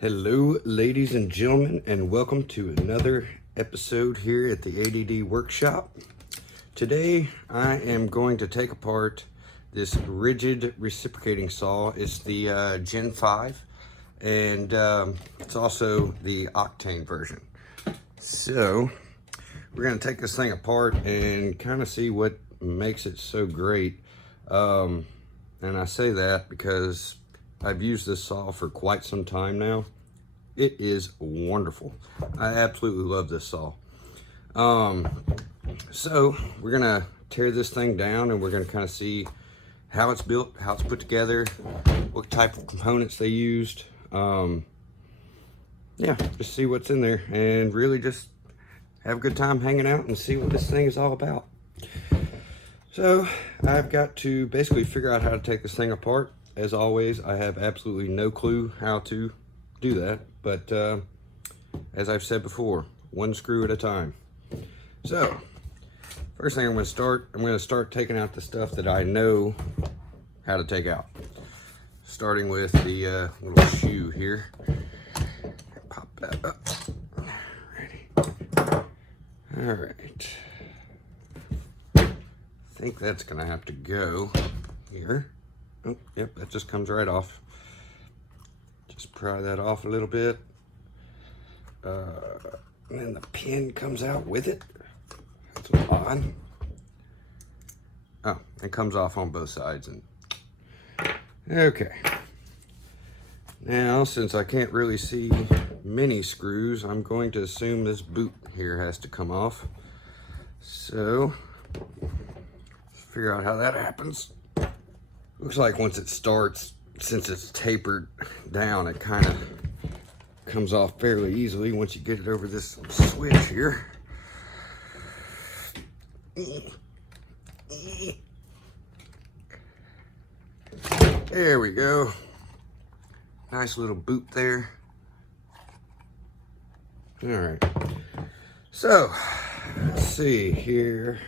Hello, ladies and gentlemen, and welcome to another episode here at the ADD Workshop. Today, I am going to take apart this Ridgid reciprocating saw. It's the Gen5, and it's also the Octane version. So, we're going to take this thing apart and kind of see what makes it so great. And I say that because I've used this saw for quite some time now. It is wonderful. I absolutely love this saw. So we're gonna tear this thing down and we're gonna kind of see how it's built, how it's put together, what type of components they used. Yeah, just see what's in there and really just have a good time hanging out and see what this thing is all about. So I've got to basically figure out how to take this thing apart. As always, I have absolutely no clue how to do that, but as I've said before, one screw at a time. So first thing I'm going to start taking out the stuff that I know how to take out, starting with the little shoe here. Pop that up. Ready. All right, I think that's gonna have to go here. Oh, yep, that just comes right off. Just pry that off a little bit. And then the pin comes out with it. That's odd. Oh, it comes off on both sides. And okay. Now, since I can't really see many screws, I'm going to assume this boot here has to come off. So, let's figure out how that happens. Looks like once it starts, since it's tapered down, it kind of comes off fairly easily once you get it over this switch here. There we go. Nice little boot there. All right. So, let's see here.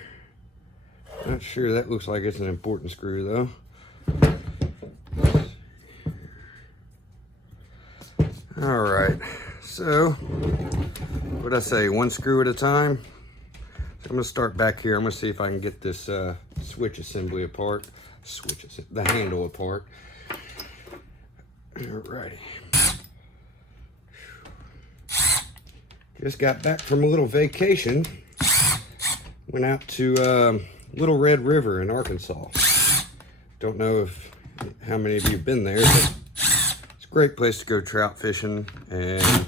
Not sure, that looks like it's an important screw though. All right, so what'd I say, one screw at a time? So I'm gonna start back here. I'm gonna see if I can get this switch assembly apart. The handle apart. Alrighty. Just got back from a little vacation. Went out to Little Red River in Arkansas. Don't know how many of you have been there, but it's a great place to go trout fishing and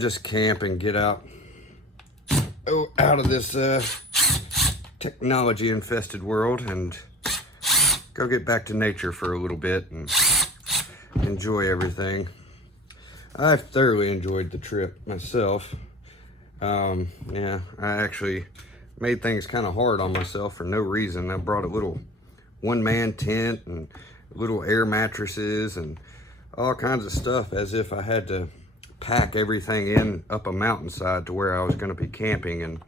just camp and get out of this technology infested world and go get back to nature for a little bit and enjoy everything. I thoroughly enjoyed the trip myself. Yeah, I actually made things kind of hard on myself for no reason. I brought a little one-man tent and little air mattresses and all kinds of stuff, as if I had to pack everything in up a mountainside to where I was going to be camping, and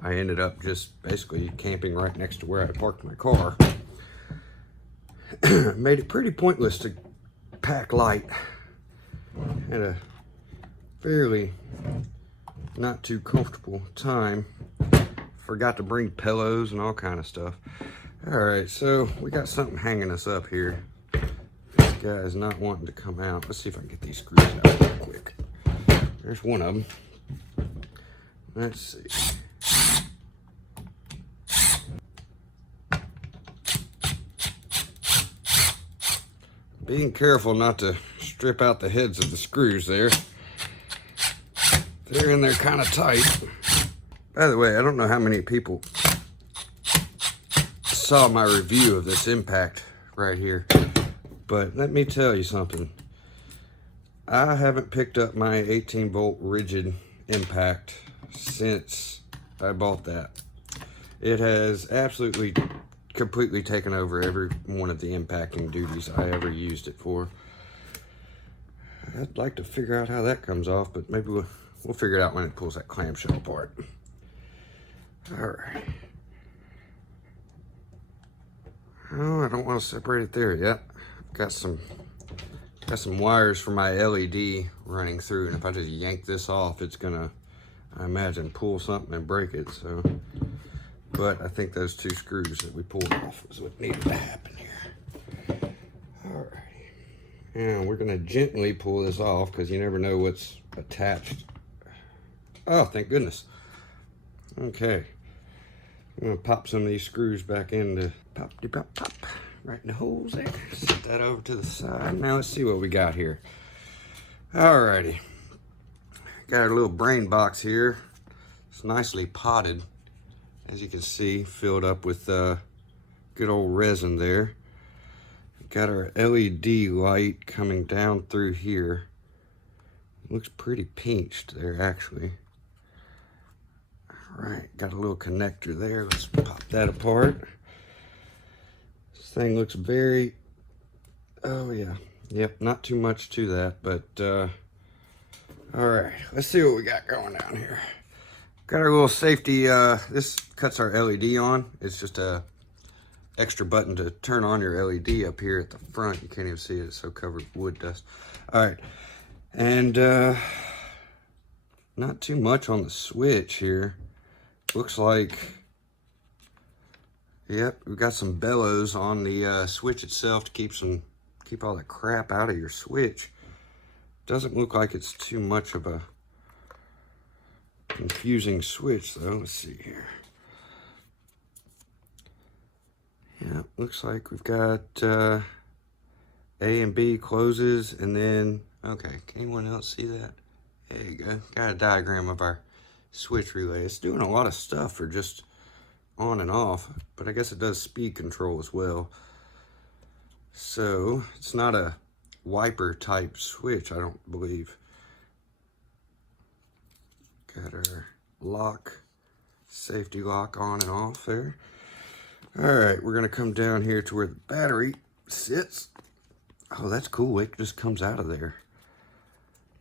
I ended up just basically camping right next to where I parked my car. Made it pretty pointless to pack light. Had a fairly not too comfortable time. Forgot to bring pillows and all kind of stuff. All right, so we got something hanging us up here. This guy is not wanting to come out. Let's see if I can get these screws out real quick. There's one of them. Let's see. Being careful not to strip out the heads of the screws there. They're in there kind of tight. By the way, I don't know how many people saw my review of this impact right here, but let me tell you something. I haven't picked up my 18-volt Ridgid impact since I bought that. It has absolutely completely taken over every one of the impacting duties I ever used it for. I'd like to figure out how that comes off, but maybe we'll figure it out when it pulls that clamshell apart. All right. Oh, I don't want to separate it there yet. I've got some got some wires for my LED running through, and if I just yank this off, it's gonna, I imagine, pull something and break it. So, but I think those 2 screws that we pulled off is what needed to happen here. Alrighty, and we're gonna gently pull this off because you never know what's attached. Oh, thank goodness. Okay, I'm gonna pop some of these screws back into pop, right in the holes there. Set that over to the side. Now let's see what we got here. Alrighty, got our little brain box here. It's nicely potted, as you can see, filled up with good old resin there. Got our LED light coming down through here. Looks pretty pinched there, actually. All right, got a little connector there. Let's pop that apart. This thing looks very, oh yeah, yep, not too much to that, but all right, let's see what we got going down here. Got our little safety, this cuts our LED on. It's just a extra button to turn on your LED up here at the front. You can't even see it, it's so covered with wood dust. All right, and not too much on the switch here. Looks like, yep, we've got some bellows on the switch itself to keep all the crap out of your switch. Doesn't look like it's too much of a confusing switch though. Let's see here. Yeah, looks like we've got A and B closes, and then, okay, can anyone else see that? There you go. Got a diagram of our switch relay. It's doing a lot of stuff for just on and off, but I guess it does speed control as well. So it's not a wiper type switch, I don't believe. Got our lock, safety lock on and off there. All right, we're gonna come down here to where the battery sits. Oh, that's cool, it just comes out of there.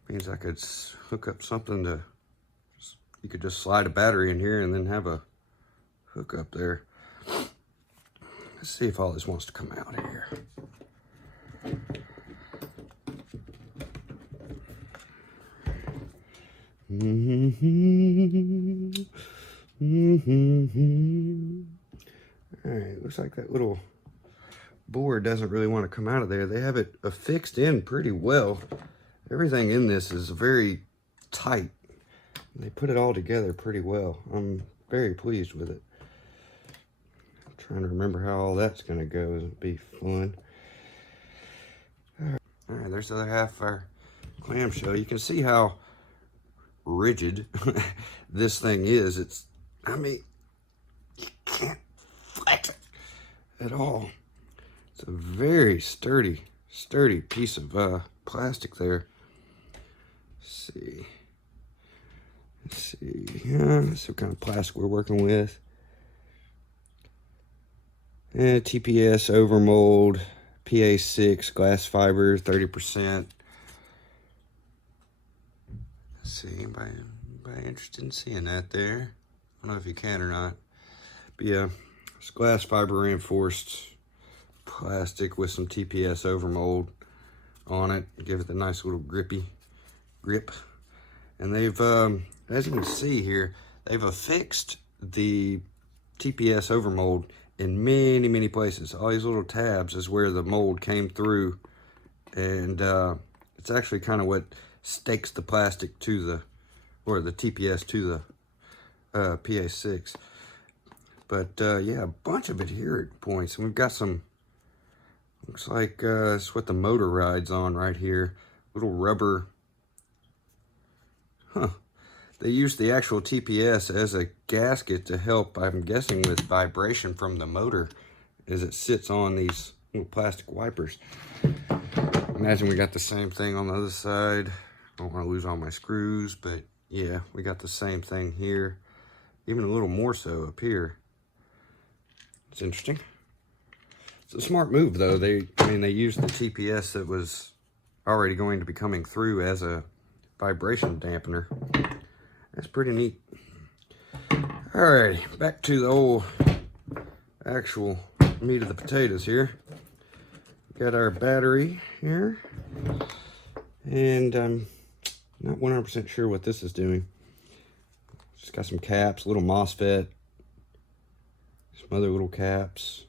Means I could hook up something to, you could just slide a battery in here and then have a hook up there. Let's see if all this wants to come out of here. All right, looks like that little board doesn't really want to come out of there. They have it affixed in pretty well. Everything in this is very tight. They put it all together pretty well. I'm very pleased with it. I'm trying to remember how all that's gonna go. It'll be fun. All right, there's the other half of our clamshell. You can see how rigid this thing is. It's, I mean, you can't flex it at all. It's a very sturdy piece of plastic there. Let's see, that's what kind of plastic we're working with. And TPS overmold, PA6 glass fiber, 30%. Let's see, anybody interested in seeing that there? I don't know if you can or not. But yeah, it's glass fiber reinforced plastic with some TPS overmold on it. Give it a nice little grip. And they've, as you can see here, they've affixed the TPS overmold in many places. All these little tabs is where the mold came through, and it's actually kind of what stakes the plastic to the, or the TPS to the PA6. But yeah, a bunch of adherent points, and we've got some, looks like it's what the motor rides on right here. Little rubber. Huh. They use the actual TPS as a gasket to help, I'm guessing, with vibration from the motor as it sits on these little plastic wipers. Imagine we got the same thing on the other side. I don't want to lose all my screws, but yeah, we got the same thing here. Even a little more so up here. It's interesting. It's a smart move though. I mean, they used the TPS that was already going to be coming through as a vibration dampener. That's pretty neat. Alrighty, back to the old actual meat of the potatoes here. Got our battery here. And I'm not 100% sure what this is doing. Just got some caps, a little MOSFET, some other little caps.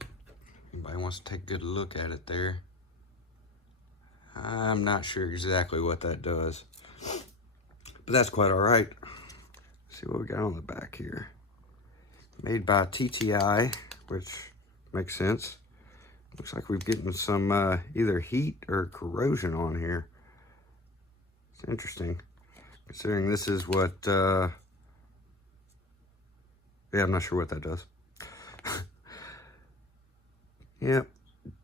Anybody wants to take a good look at it there. I'm not sure exactly what that does, but that's quite all right. Let's see what we got on the back here. Made by TTI, which makes sense. Looks like we're getting some either heat or corrosion on here. It's interesting, considering this is what, yeah, I'm not sure what that does. Yep,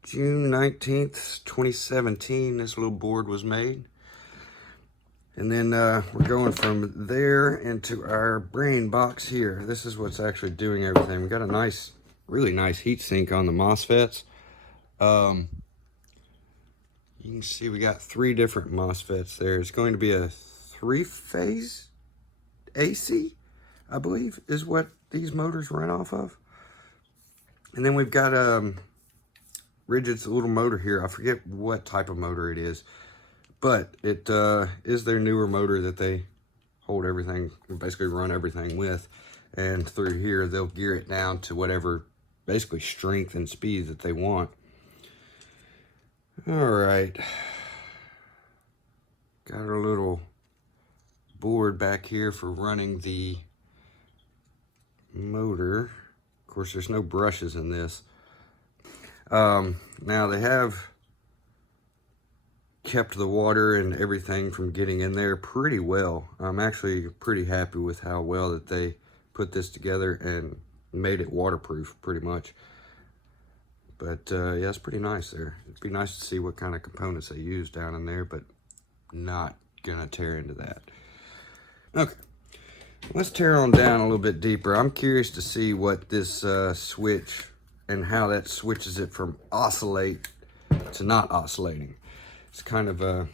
June 19th, 2017, this little board was made. And then we're going from there into our brain box here. This is what's actually doing everything. We got a nice, really nice heat sink on the MOSFETs. You can see we got 3 different MOSFETs there. It's going to be a 3-phase AC, I believe, is what these motors run off of. And then we've got Ridgid's little motor here. I forget what type of motor it is, but it is their newer motor that they hold everything, basically run everything with. And through here, they'll gear it down to whatever basically strength and speed that they want. All right, got our little board back here for running the motor. Of course, there's no brushes in this. Now they have kept the water and everything from getting in there pretty well. I'm actually pretty happy with how well that they put this together and made it waterproof pretty much. But yeah, it's pretty nice there. It'd be nice to see what kind of components they use down in there, but not gonna tear into that. Okay, let's tear on down a little bit deeper. I'm curious to see what this switch and how that switches it from oscillate to not oscillating. It's kind of a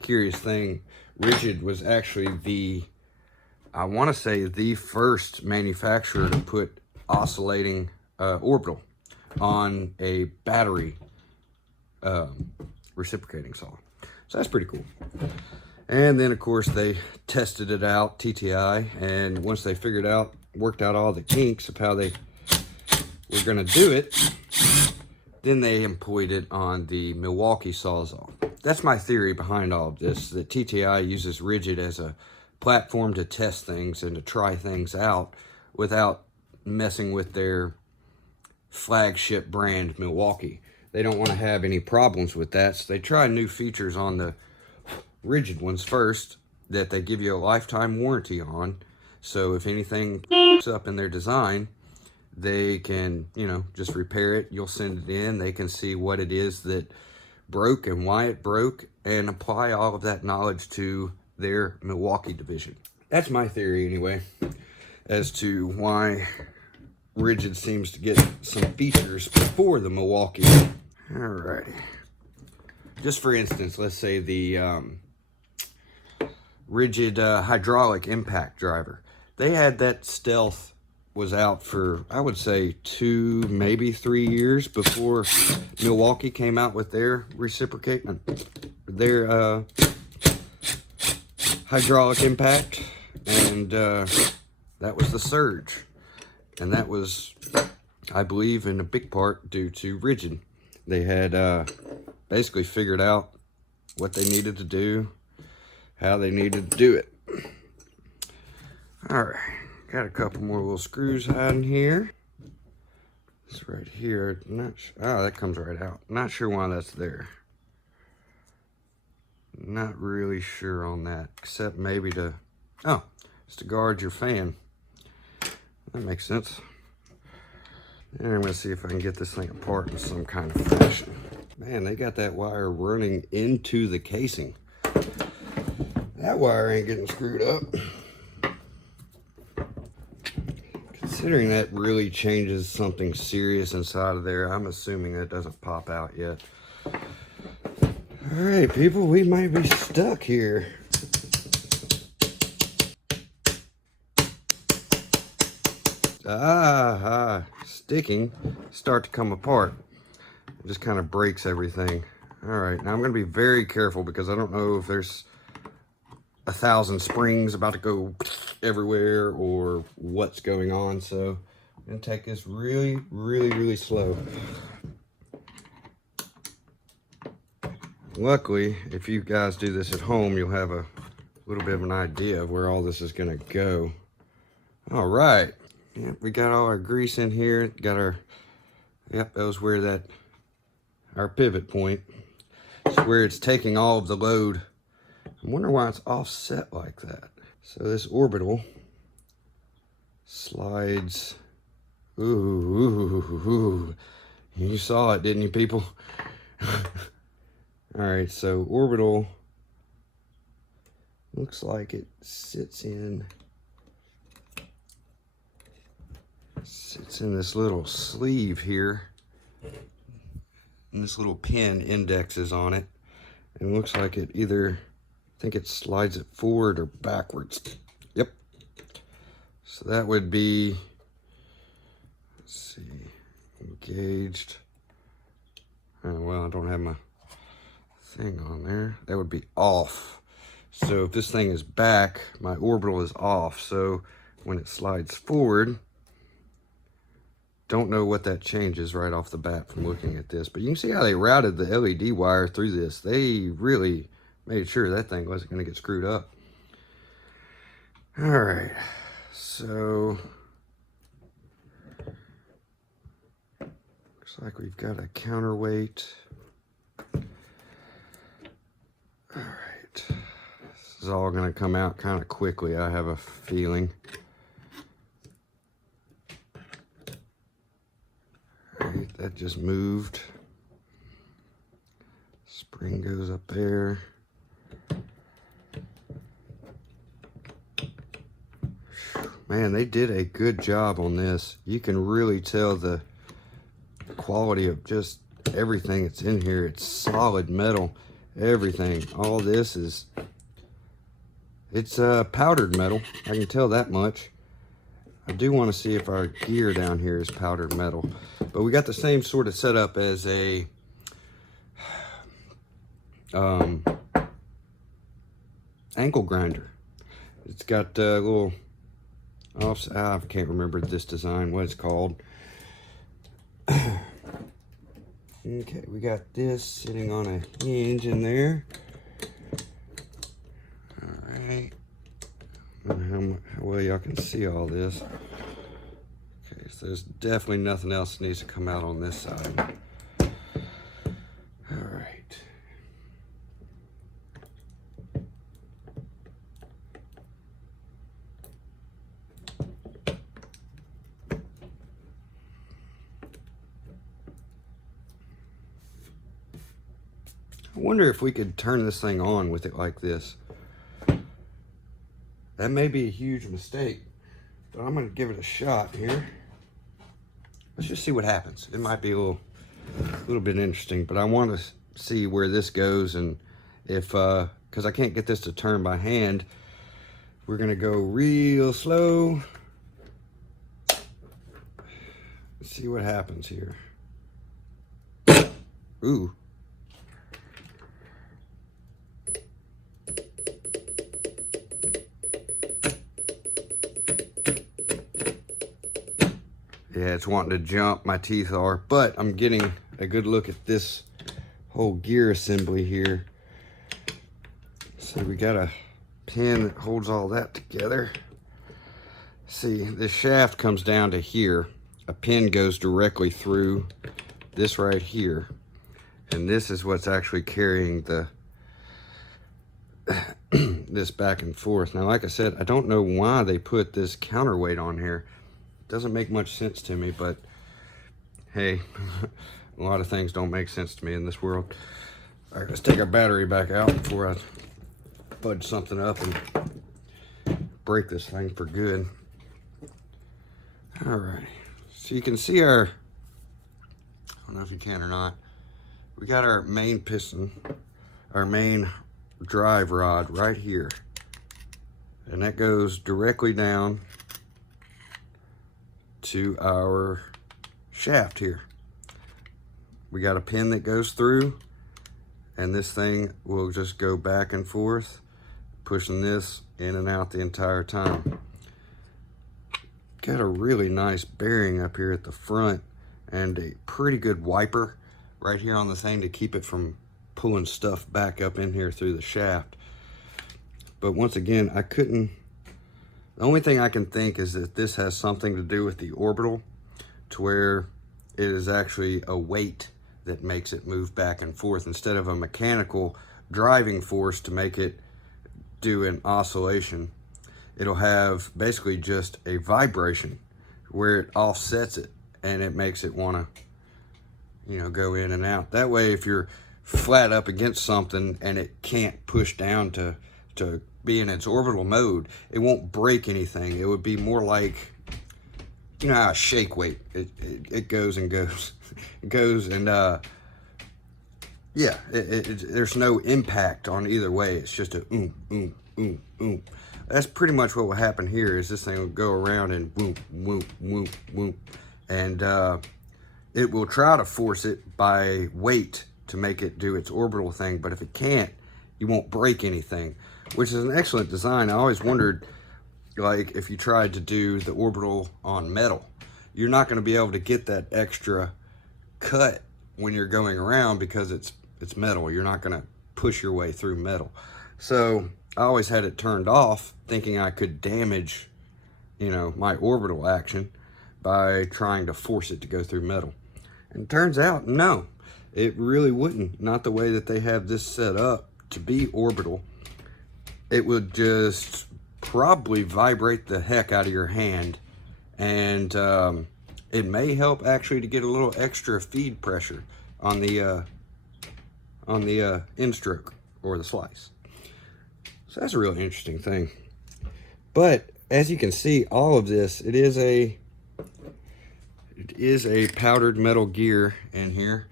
curious thing. Ridgid was actually the, I want to say, the first manufacturer to put oscillating orbital on a battery reciprocating saw. So that's pretty cool. And then of course they tested it out, TTI, and once they worked out all the kinks of how they were gonna do it, then they employed it on the Milwaukee Sawzall. That's my theory behind all of this, that TTI uses Ridgid as a platform to test things and to try things out without messing with their flagship brand, Milwaukee. They don't want to have any problems with that, so they try new features on the Ridgid ones first that they give you a lifetime warranty on. So if anything up in their design, they can, you know, just repair it. You'll send it in. They can see what it is that broke and why it broke and apply all of that knowledge to their Milwaukee division. That's my theory anyway, as to why Ridgid seems to get some features before the Milwaukee. Alrighty. Just for instance, let's say the Ridgid hydraulic impact driver. They had that Stealth was out for, I would say, 2, maybe 3 years before Milwaukee came out with their reciprocating, their hydraulic impact, and that was the Surge. And that was, I believe, in a big part due to Ridgid. They had basically figured out what they needed to do, how they needed to do it. All right, got a couple more little screws hiding here. This right here, oh, that comes right out. Not sure why that's there. Not really sure on that, except maybe to, oh, it's to guard your fan. That makes sense. And I'm gonna see if I can get this thing apart in some kind of fashion. Man, they got that wire running into the casing. That wire ain't getting screwed up. Considering that really changes something serious inside of there, I'm assuming that doesn't pop out yet. All right, people, we might be stuck here. Sticking start to come apart. It just kind of breaks everything. All right, now I'm gonna be very careful because I don't know if there's 1,000 springs about to go everywhere or what's going on. So I'm gonna take this really, really, really slow. Luckily, if you guys do this at home, you'll have a little bit of an idea of where all this is gonna go. All right, yeah, we got all our grease in here. Got our, yep, that was where our pivot point. It's where it's taking all of the load. I wonder why it's offset like that. So this orbital slides. Ooh. You saw it, didn't you, people? All right, so orbital looks like it sits in this little sleeve here. And this little pin indexes on it. And it looks like it either, I think it slides it forward or backwards. Yep. So that would be, let's see, engaged. Oh, well, I don't have my thing on there. That would be off. So if this thing is back, my orbital is off. So when it slides forward, don't know what that changes right off the bat from looking at this, but you can see how they routed the LED wire through this. They really made sure that thing wasn't going to get screwed up. All right, so looks like we've got a counterweight. All right, this is all going to come out kind of quickly, I have a feeling. That just moved. Spring goes up there. Man, they did a good job on this. You can really tell the quality of just everything that's in here. It's solid metal, everything. All this is, it's powdered metal. I can tell that much. I do want to see if our gear down here is powdered metal. But we got the same sort of setup as a ankle grinder. It's got a little I can't remember this design, what it's called. Okay, we got this sitting on a hinge in there. All right. I don't know how well y'all can see all this. Okay, so there's definitely nothing else that needs to come out on this side. All right. I wonder if we could turn this thing on with it like this. That may be a huge mistake, but I'm going to give it a shot here. Let's just see what happens. It might be a little bit interesting, but I want to see where this goes, and if, because I can't get this to turn by hand, we're going to go real slow. Let's see what happens here. Ooh. Yeah, it's wanting to jump, my teeth are, but I'm getting a good look at this whole gear assembly here. So we got a pin that holds all that together. See, the shaft comes down to here. A pin goes directly through this right here. And this is what's actually carrying the this back and forth. Now, like I said, I don't know why they put this counterweight on here. Doesn't make much sense to me, but hey, a lot of things don't make sense to me in this world. All right, let's take our battery back out before I fudge something up and break this thing for good. All right, so you can see our, I don't know if you can or not, we got our main piston, our main drive rod right here, and that goes directly down to our shaft here. We got a pin that goes through, and this thing will just go back and forth, pushing this in and out the entire time. Got a really nice bearing up here at the front and a pretty good wiper right here on the thing to keep it from pulling stuff back up in here through the shaft. But once again, the only thing I can think is that this has something to do with the orbital, to where it is actually a weight that makes it move back and forth instead of a mechanical driving force to make it do an oscillation. It'll have basically just a vibration where it offsets it and it makes it want to, you know, go in and out. That way, if you're flat up against something and it can't push down to be in its orbital mode, it won't break anything. It would be more like, you know how a shake weight, it goes and goes. It goes and yeah, there's no impact on either way. It's just a That's pretty much what will happen here. Is this thing will go around and whoop, whoop, whoop, whoop, and it will try to force it by weight to make it do its orbital thing. But if it can't, you won't break anything, which is an excellent design. I always wondered, like, if you tried to do the orbital on metal, you're not going to be able to get that extra cut when you're going around because it's metal. You're not going to push your way through metal. So I always had it turned off, thinking I could damage, you know, my orbital action by trying to force it to go through metal. And it turns out, no, it really wouldn't. Not the way that they have this set up to be orbital. It would just probably vibrate the heck out of your hand, and it may help actually to get a little extra feed pressure on the end stroke or the slice. So that's a real interesting thing. But as you can see, all of this, it is a powdered metal gear in here,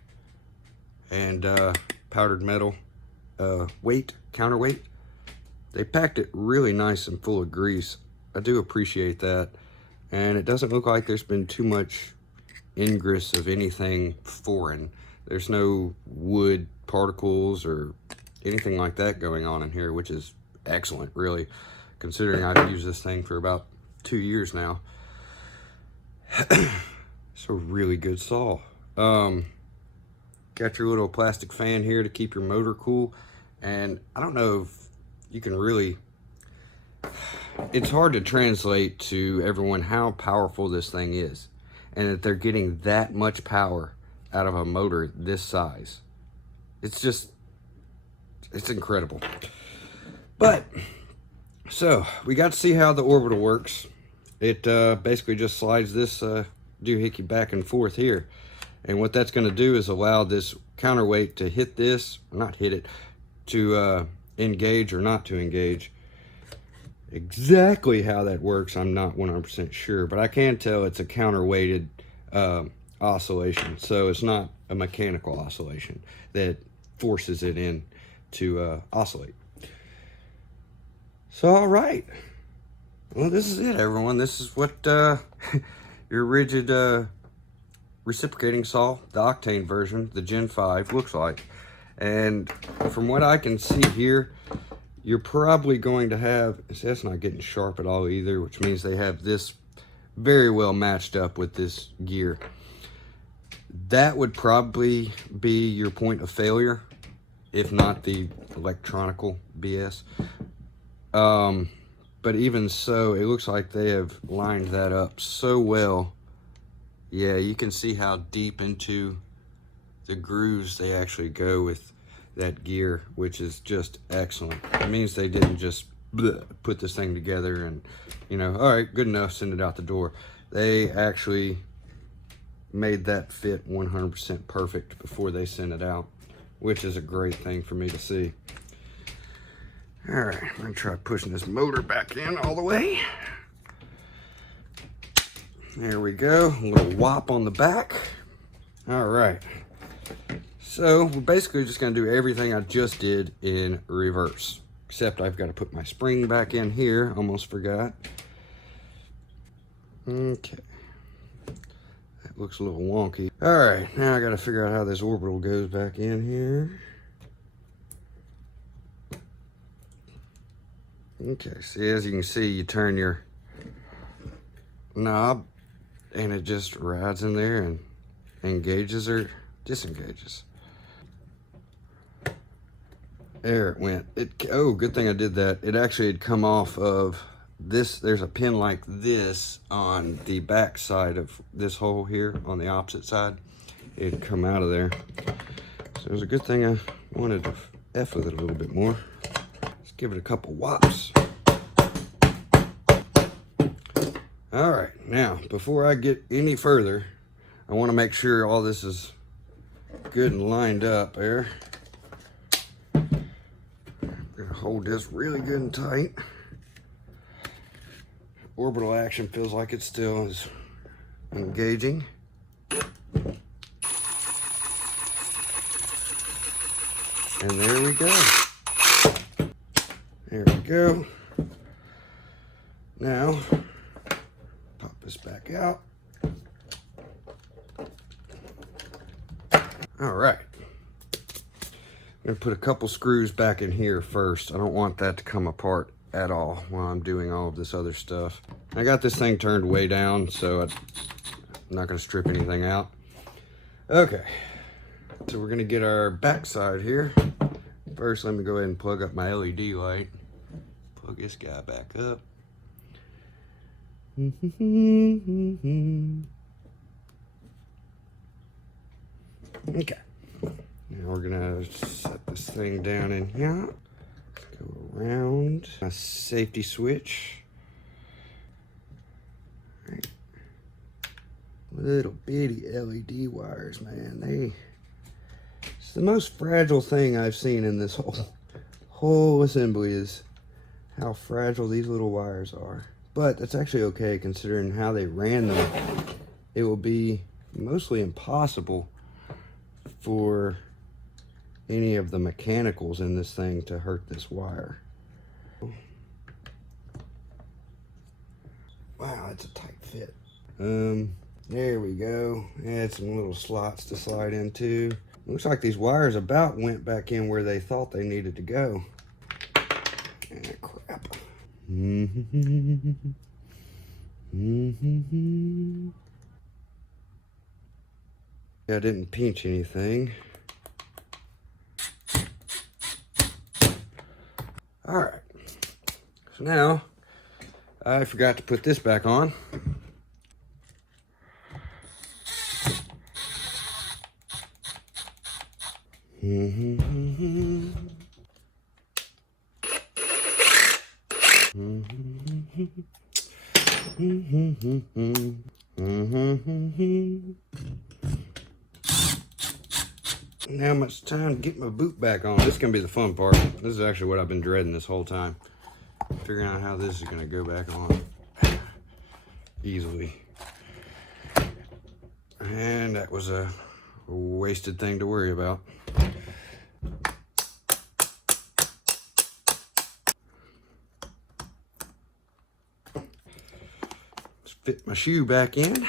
and powdered metal counterweight. They packed it really nice and full of grease. I do appreciate that. And it doesn't look like there's been too much ingress of anything foreign. There's no wood particles or anything like that going on in here, which is excellent, really, considering I've used this thing for about 2 years now. It's a really good saw. Got your little plastic fan here to keep your motor cool. And I don't know if you can really, it's hard to translate to everyone how powerful this thing is, and that they're getting that much power out of a motor this size. It's just, it's incredible. But so we got to see how the orbital works. It basically just slides this doohickey back and forth here, and what that's going to do is allow this counterweight to hit this, not hit it, to engage or not to engage. Exactly how that works, I'm not 100% sure, but I can tell it's a counterweighted oscillation, so it's not a mechanical oscillation that forces it in to oscillate. So, all right, well, this is it, everyone. This is what your Ridgid reciprocating saw, the Octane version, the Gen 5, looks like. And from what I can see here, you're probably going to have, see, that's not getting sharp at all either, which means they have this very well matched up with this gear. That would probably be your point of failure, if not the electronical BS. But even so, it looks like they have lined that up so well. Yeah, you can see how deep into the grooves they actually go with that gear, which is just excellent. It means they didn't just put this thing together and, you know, all right, good enough, send it out the door. They actually made that fit 100% perfect before they sent it out, which is a great thing for me to see. All right, I'm gonna try pushing this motor back in all the way. There we go, a little whop on the back. All right, so we're basically just gonna do everything I just did in reverse, except I've got to put my spring back in here, almost forgot. Okay, that looks a little wonky. All right, now I gotta figure out how this orbital goes back in here. Okay, see, as you can see, you turn your knob and it just rides in there and engages or disengages. There it went. Oh, good thing I did that. It actually had come off of this. There's a pin like this on the back side of this hole here on the opposite side. It'd come out of there. So it was a good thing I wanted to F with it a little bit more. Let's give it a couple whops. All right, now before I get any further, I want to make sure all this is good and lined up there. I'm gonna hold this really good and tight. Orbital action feels like it still is engaging. And there we go. There we go. Now, pop this back out. All right. I'm gonna put a couple screws back in here first. I don't want that to come apart at all while I'm doing all of this other stuff. I got this thing turned way down, so I'm not gonna strip anything out. Okay, so we're gonna get our backside here. First, let me go ahead and plug up my LED light. Plug this guy back up. Okay. Now we're gonna set this thing down in here. Let's go around. A safety switch. All right. Little bitty LED wires, man. It's the most fragile thing I've seen in this whole assembly is how fragile these little wires are. But that's actually okay considering how they ran them. It will be mostly impossible for any of the mechanicals in this thing to hurt this wire. Wow, that's a tight fit. There we go. Add some little slots to slide into. Looks like these wires about went back in where they thought they needed to go. Ah, crap. I didn't pinch anything. All right, so now I forgot to put this back on. Now it's time to get my boot back on. This is gonna be the fun part. This is actually what I've been dreading this whole time. Figuring out how this is gonna go back on easily. And that was a wasted thing to worry about. Let's fit my shoe back in.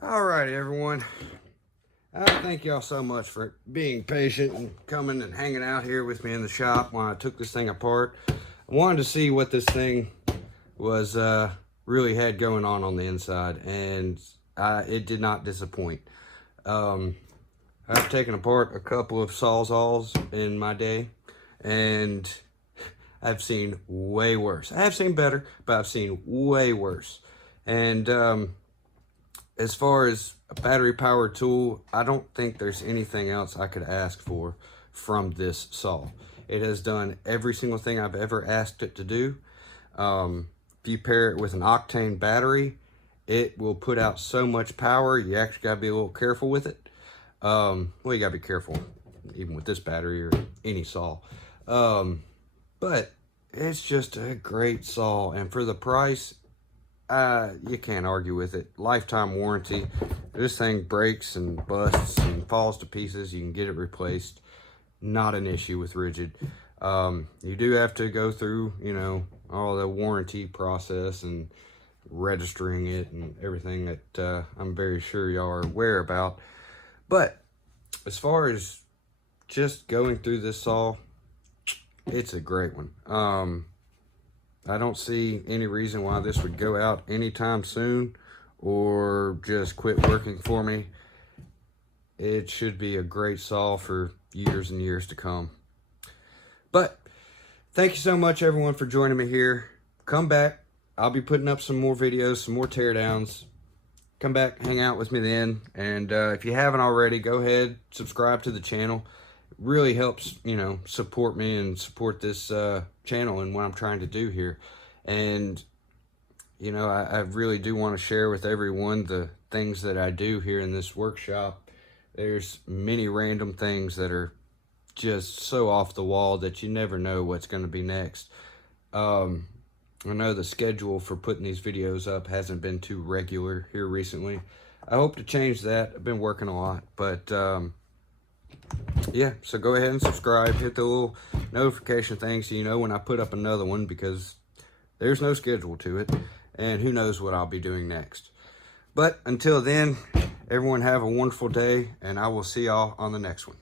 Alrighty, everyone. I thank y'all so much for being patient and coming and hanging out here with me in the shop when I took this thing apart. I wanted to see what this thing was really had going on the inside, and it did not disappoint. I've taken apart a couple of Sawzalls in my day, and I've seen way worse. I have seen better, but I've seen way worse. And as far as a battery powered tool, I don't think there's anything else I could ask for from this saw. It has done every single thing I've ever asked it to do. If you pair it with an Octane battery, it will put out so much power. You actually gotta be a little careful with it. Well, you gotta be careful even with this battery or any saw. But it's just a great saw, and for the price, you can't argue with it. Lifetime warranty. This thing breaks and busts and falls to pieces, you can get it replaced. Not an issue with Ridgid. You do have to go through, you know, all the warranty process and registering it and everything that I'm very sure y'all are aware about. But as far as just going through this saw, it's a great one. I don't see any reason why this would go out anytime soon or just quit working for me. It should be a great saw for years and years to come. But thank you so much, everyone, for joining me here. Come back. I'll be putting up some more videos, some more teardowns. Come back, hang out with me then. And if you haven't already, go ahead, subscribe to the channel. It really helps, you know, support me and support this channel and what I'm trying to do here. And, you know, I really do want to share with everyone the things that I do here in this workshop. There's many random things that are just so off the wall that you never know what's going to be next. I know the schedule for putting these videos up hasn't been too regular here recently. I hope to change that. I've been working a lot, but yeah, so go ahead and subscribe, hit the little notification thing so you know when I put up another one, because there's no schedule to it, and who knows what I'll be doing next. But until then, everyone have a wonderful day, and I will see y'all on the next one.